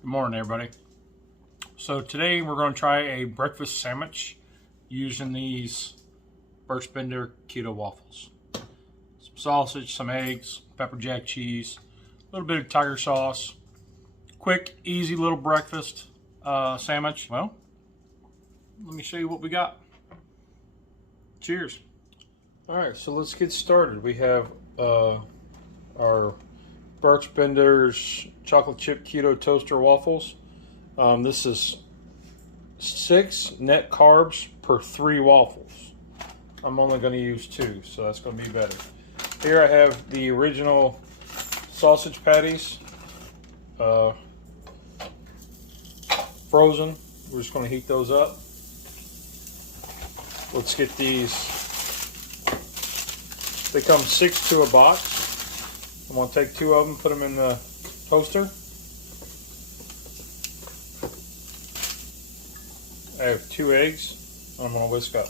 Good morning, everybody. So today we're going to try a breakfast sandwich using these Birch Bender keto waffles. Some sausage, some eggs, pepper jack cheese, a little bit of tiger sauce. Quick, easy little breakfast sandwich. Well, let me show you what we got. Cheers. All right, so let's get started. We have our Birch Benders chocolate chip keto toaster waffles. This is 6 net carbs per 3 waffles. I'm only going to use 2, so that's going to be better. Here I have the original sausage patties, frozen. We're just going to heat those up. Let's get these. They come 6 to a box. I'm going to take 2 of them, put them in the toaster. I have 2 eggs I'm going to whisk up.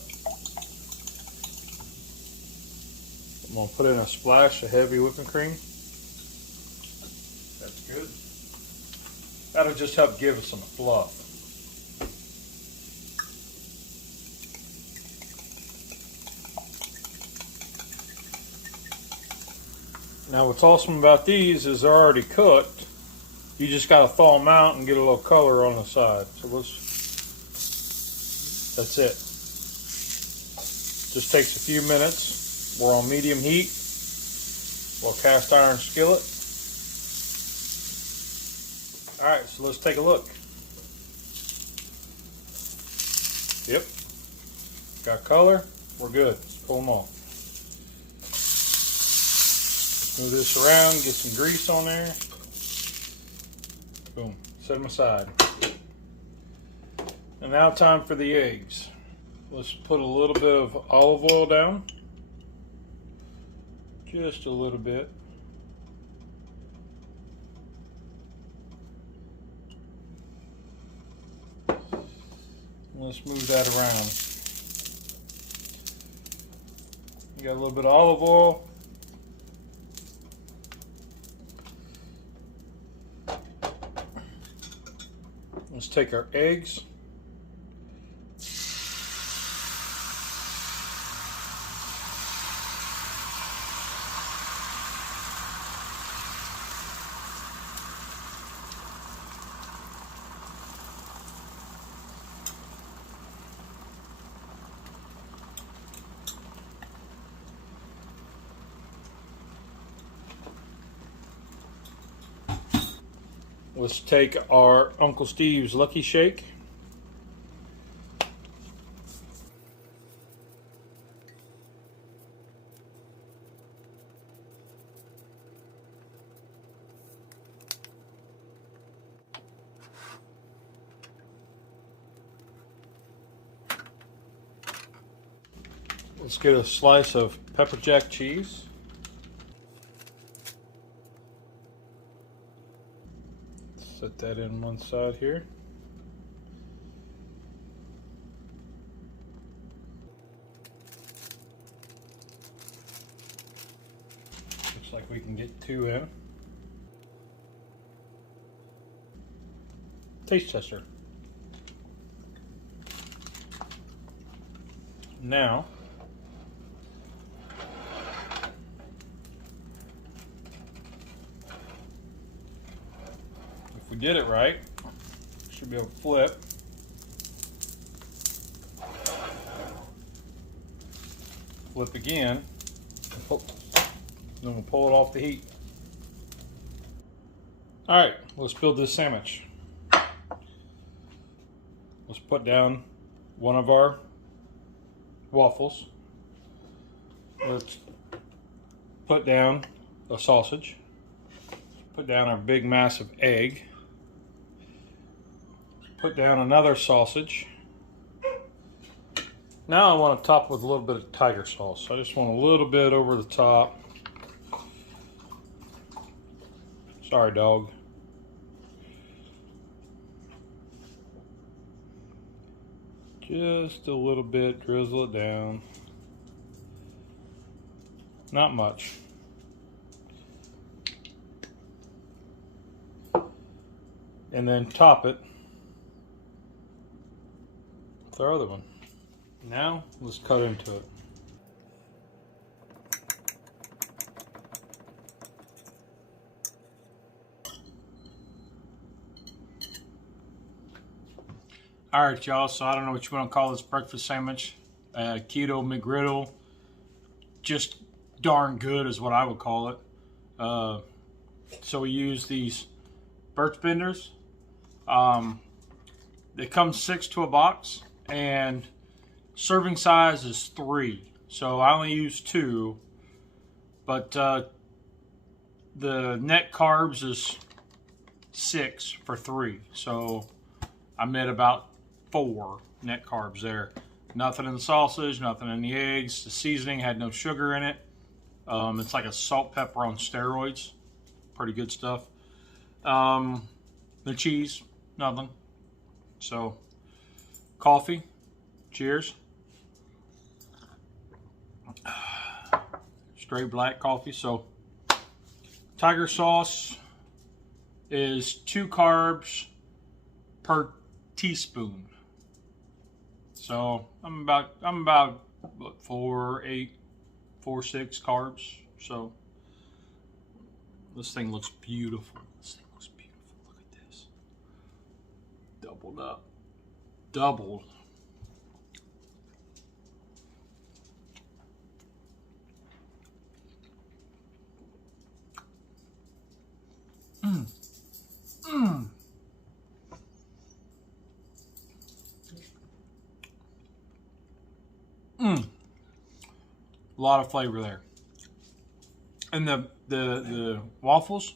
I'm going to put in a splash of heavy whipping cream. That's good. That'll just help give us some fluff. Now what's awesome about these is they're already cooked. You just got to thaw them out and get a little color on the side. So that's it. Just takes a few minutes. We're on medium heat. We'll cast iron skillet. All right, so let's take a look. Yep. Got color. We're good. Pull them off. Move this around, get some grease on there. Boom, set them aside. And now time for the eggs. Let's put a little bit of olive oil down. Just a little bit. Let's move that around. You got a little bit of olive oil. Let's take our eggs. Let's take our Uncle Steve's Lucky Shake. Let's get a slice of pepper jack cheese. Set that in one side here. Looks like we can get 2 in. Taste tester. Now, if we did it right, should be able to flip. Flip again. Then we'll pull it off the heat. Alright, let's build this sandwich. Let's put down one of our waffles. Let's put down a sausage. Put down our big massive egg. Put down another sausage. Now I want to top with a little bit of tiger sauce. I just want a little bit over the top. Sorry, dog. Just a little bit, drizzle it down. Not much. and then top it with our other one. Now let's cut into it. Alright y'all, so I don't know what you want to call this breakfast sandwich. Keto McGriddle. Just darn good is what I would call it. So we use these Birch Benders. They come 6 to a box, and serving size is 3. So I only use 2, but the net carbs is 6 for 3. So I'm at about 4 net carbs there. Nothing in the sausage, nothing in the eggs. The seasoning had no sugar in it. It's like a salt pepper on steroids. Pretty good stuff. The cheese, nothing. So, coffee. Cheers. Straight black coffee. So, tiger sauce is 2 carbs per teaspoon. So I'm about what, 4, 8, 4, 6 carbs. So this thing looks beautiful. This thing looks beautiful. Look at this. Doubled up. Doubled. Mmm. Mmm. Mmm. A lot of flavor there. And the waffles,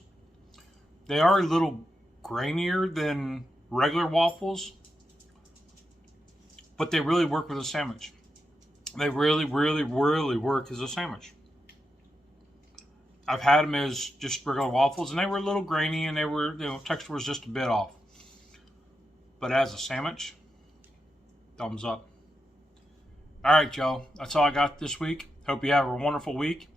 they are a little grainier than regular waffles, but they really work with a sandwich. They really work as a sandwich. I've had them as just regular waffles, and they were a little grainy, and they were, texture was just a bit off. But as a sandwich, thumbs up. All right, y'all. That's all I got this week. Hope you have a wonderful week.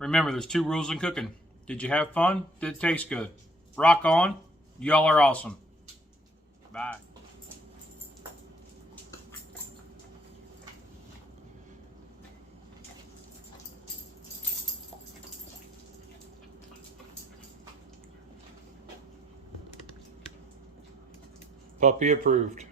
Remember, there's 2 rules in cooking. Did you have fun? Did it taste good? Rock on. Y'all are awesome. Bye. Puppy approved.